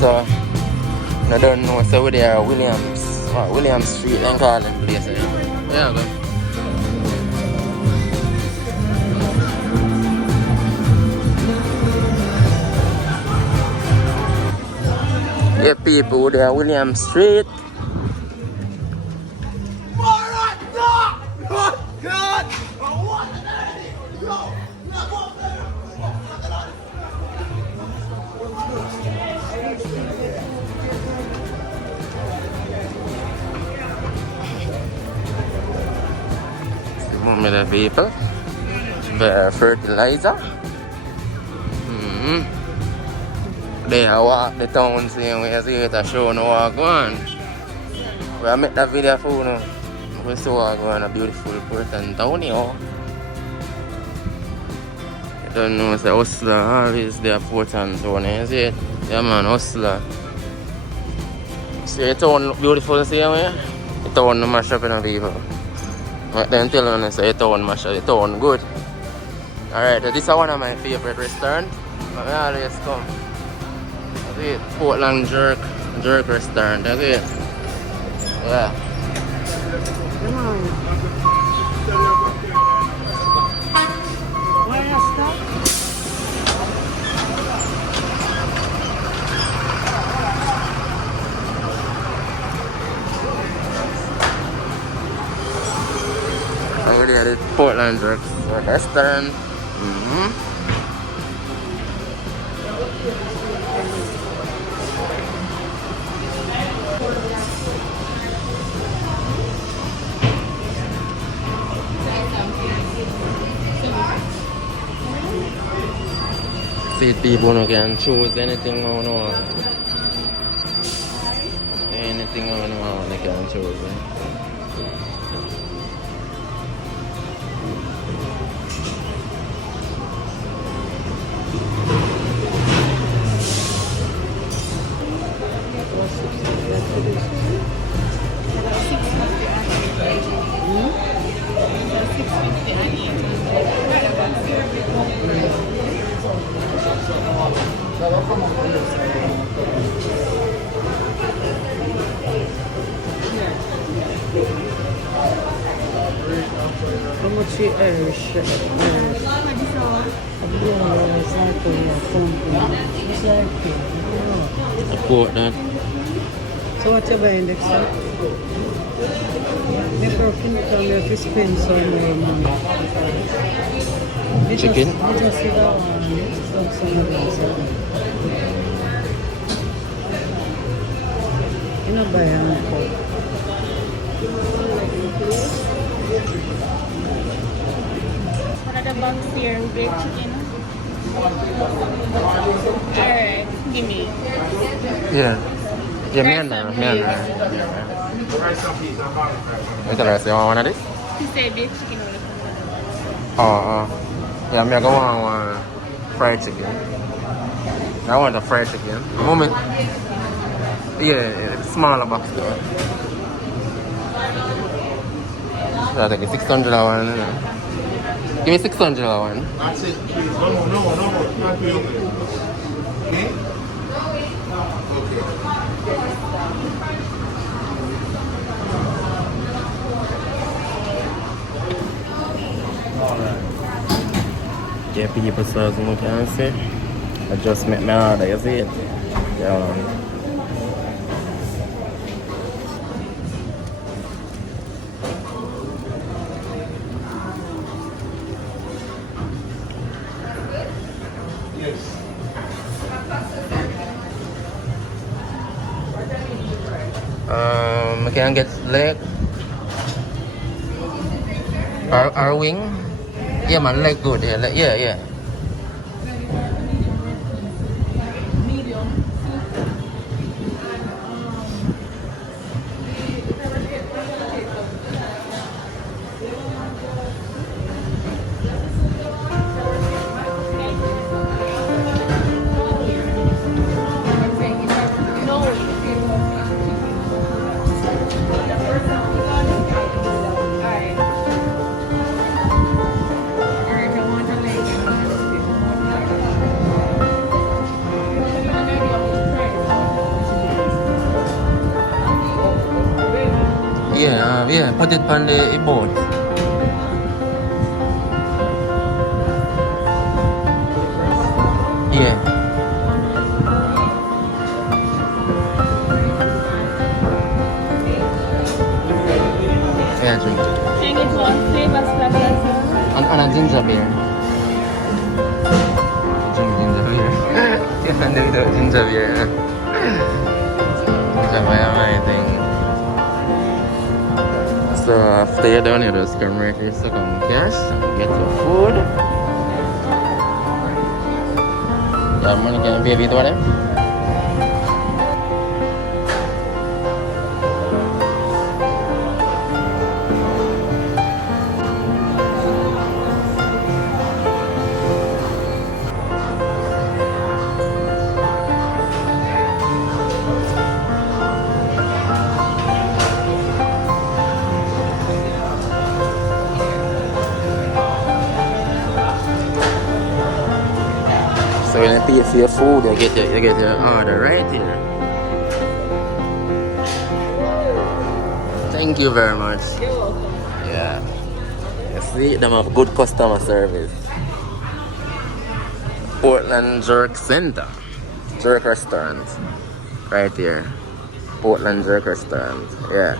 So I don't know, so we there Williams Street and call them place. Yeah, go. Yeah, people there Williams Street. With the people, the fertilizer. They walk the town saying we see it a show no walk on. We make that video for you now. We saw walk on a beautiful Portland town here. You don't know, it's a hustler always there Portland town, you see it? Yeah man, hustler. See the town look beautiful the same way? The town mash up in the people. But then tell them say the town mash up, the town good. Alright, this is one of my favorite restaurants. I always come. That's it. Portland Jerk restaurant, that's it. Yeah. Come on. Where you stop? Over there at Portland Jerk restaurant. See people who can choose anything they want. Anything they want, they can choose. How much is Irish? I quote that. So what you buying next time? Maybe you can have to spend some more money. Chicken? You just see that one. It's not some of them. You not buy anything. What are the box here? Baked chicken? Alright, give me. Yeah. Yeah, me and What's the rest? You want one of this? He said baked chicken. Yeah, me I go want one fried chicken. I want a fried chicken. Moment. Yeah, smaller box though. So I think it's $600 one. Give me $600 one. That's it, please. No, not me. Okay? Yeah, people serve some can see. I just make my order, you see it? Yeah. I can get leg or wing. Yeah man, leg good. Yeah. Yeah, put it on the board. Yeah. Yeah, drink. Can it one flavor special? And a ginger beer. Drink ginger beer. Yeah, and the ginger beer. Amazing. So after you're done, you just come right here, so come cash, get your food. Yeah, money can baby to them. So when you pay for your food, you get your order right here. Thank you very much. You're welcome. Yeah. You see, them have good customer service. Portland Jerk Center. Jerk Restaurant. Right here. Portland Jerk Restaurant. Yeah.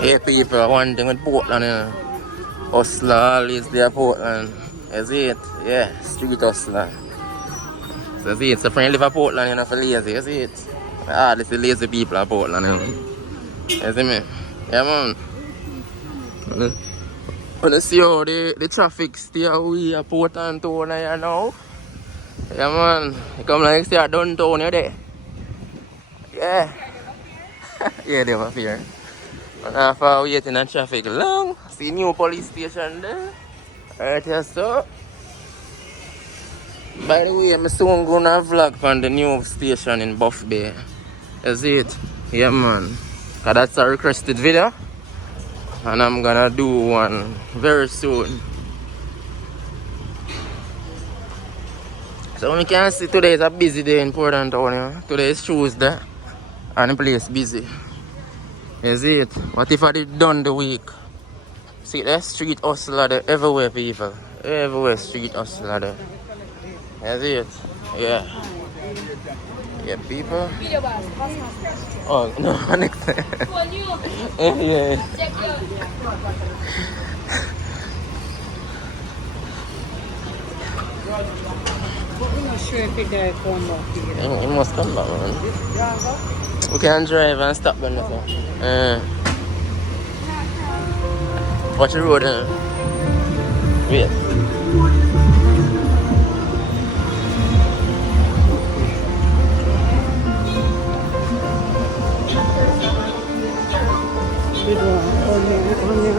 Hey people, one thing with Portland, you know. Hustler is there, Portland. You see it? Yeah, street hustler. So you see it, so friend live in Portland, you know, for lazy, you see it? Ah, this is lazy people of Portland, you know. You see me? Yeah, man. When you see how the traffic stay away at Portland town here now. Yeah, man. You come like say downtown, you there. Yeah. Yeah, they were here. And after waiting in traffic long, see new police station there. Right here, so. By the way, I'm soon gonna vlog from the new station in Buff Bay. You see it? Yeah, man. Cause that's a requested video. And I'm gonna do one very soon. So we can see today is a busy day in Portland town. You know? Today is Tuesday. And the place busy. You see it? What if I did done the week? See that street hustler there everywhere, people. Everywhere street hustler there. You see it? Yeah. Yeah, people. Oh, no, next time. Yeah. I'm not sure if the guy come back here. He must come back, man. We can drive and stop them. Watch the road. Wait. Big one. Onion.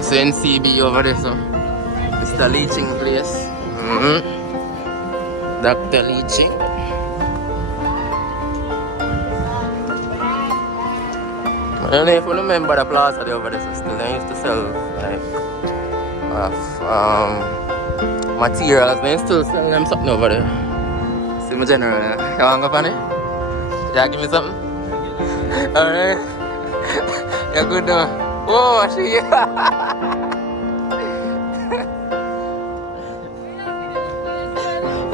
So NCB over there, so it's the leaching place. Dr. Leaching. I don't know if you remember the plaza there over there, so still they used to sell like materials. They still sell them something over there. See my general, you want to go funny? Yeah, give me something. Alright. You're good now. Oh, she.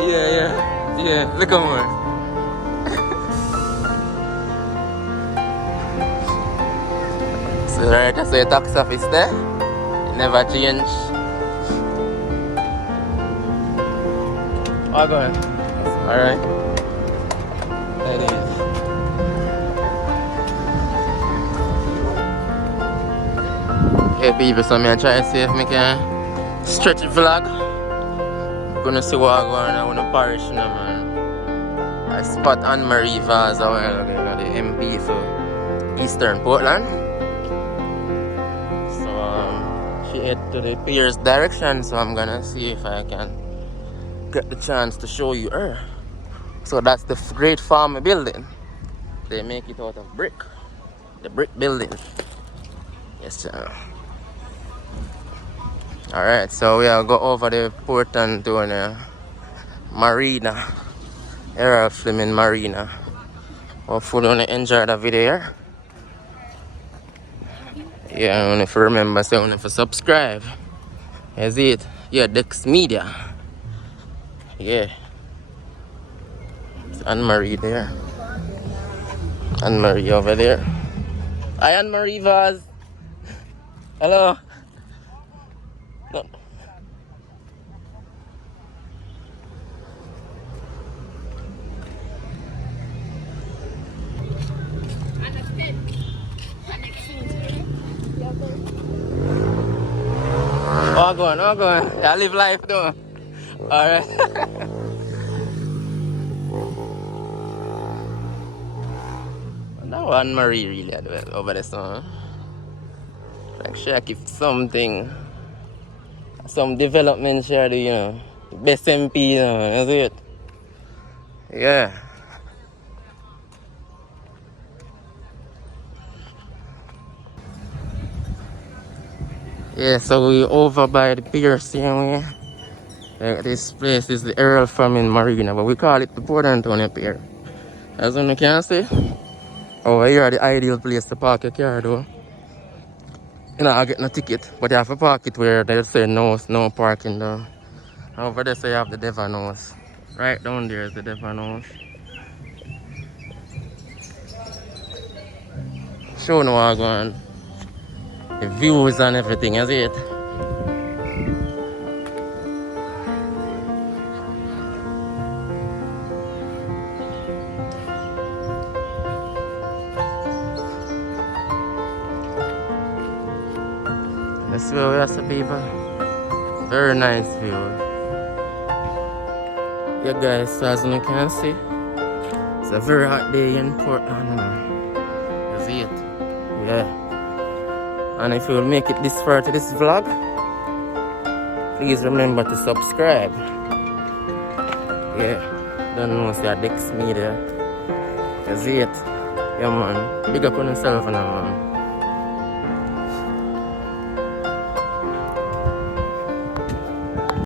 Yeah. Look at more. So right, so your tax office there. It never change. Oh, go ahead. Alright. There it is. Hey people, so I'm trying to see if I can stretch the vlog. I'm gonna see what I'm going on in the parish now, man. I spot Anne-Marie Vaz a while ago, you know, the MP for Eastern Portland. So she head to the Pierce direction, so I'm gonna see if I can get the chance to show you her. So that's the Great Farm building. They make it out of brick. The brick building. Yes, sir. Alright, so we'll go over the Portland Marina. Herald Fleming Marina. Hopefully you enjoy the video. Yeah, only if you remember, so only if you subscribe. Is it? Yeah, Dex Media. Yeah. It's Anne-Marie there. Anne-Marie over there. Hi, Anne-Marie Vaz. Hello. No. Oh, go on, oh, go on. I live life though. Alright. That one Marie really had well over the sun. Like she keep something, some development share do, you know. Best MP, you know, that's it. Yeah. Yeah, so we over by the pier, see me. This place is the Herald Fleming Marina, but we call it the Port Antonio Pier. As you can see, over here the ideal place to park your car though. You know, I get no ticket, but you have to park it where they say no parking though. Over there, so you have the Devon House. Right down there is the Devon House. Show no what going. The views and everything, is it? Let's see where we are, some people. Very nice view. Yeah, guys, so as you can see, it's a very hot day in Portland. You see it? Yeah. And if you will make it this far to this vlog, please remember to subscribe. Yeah. Don't know if you're Dex Media. You see it? Yeah, man. Big up on yourself, man.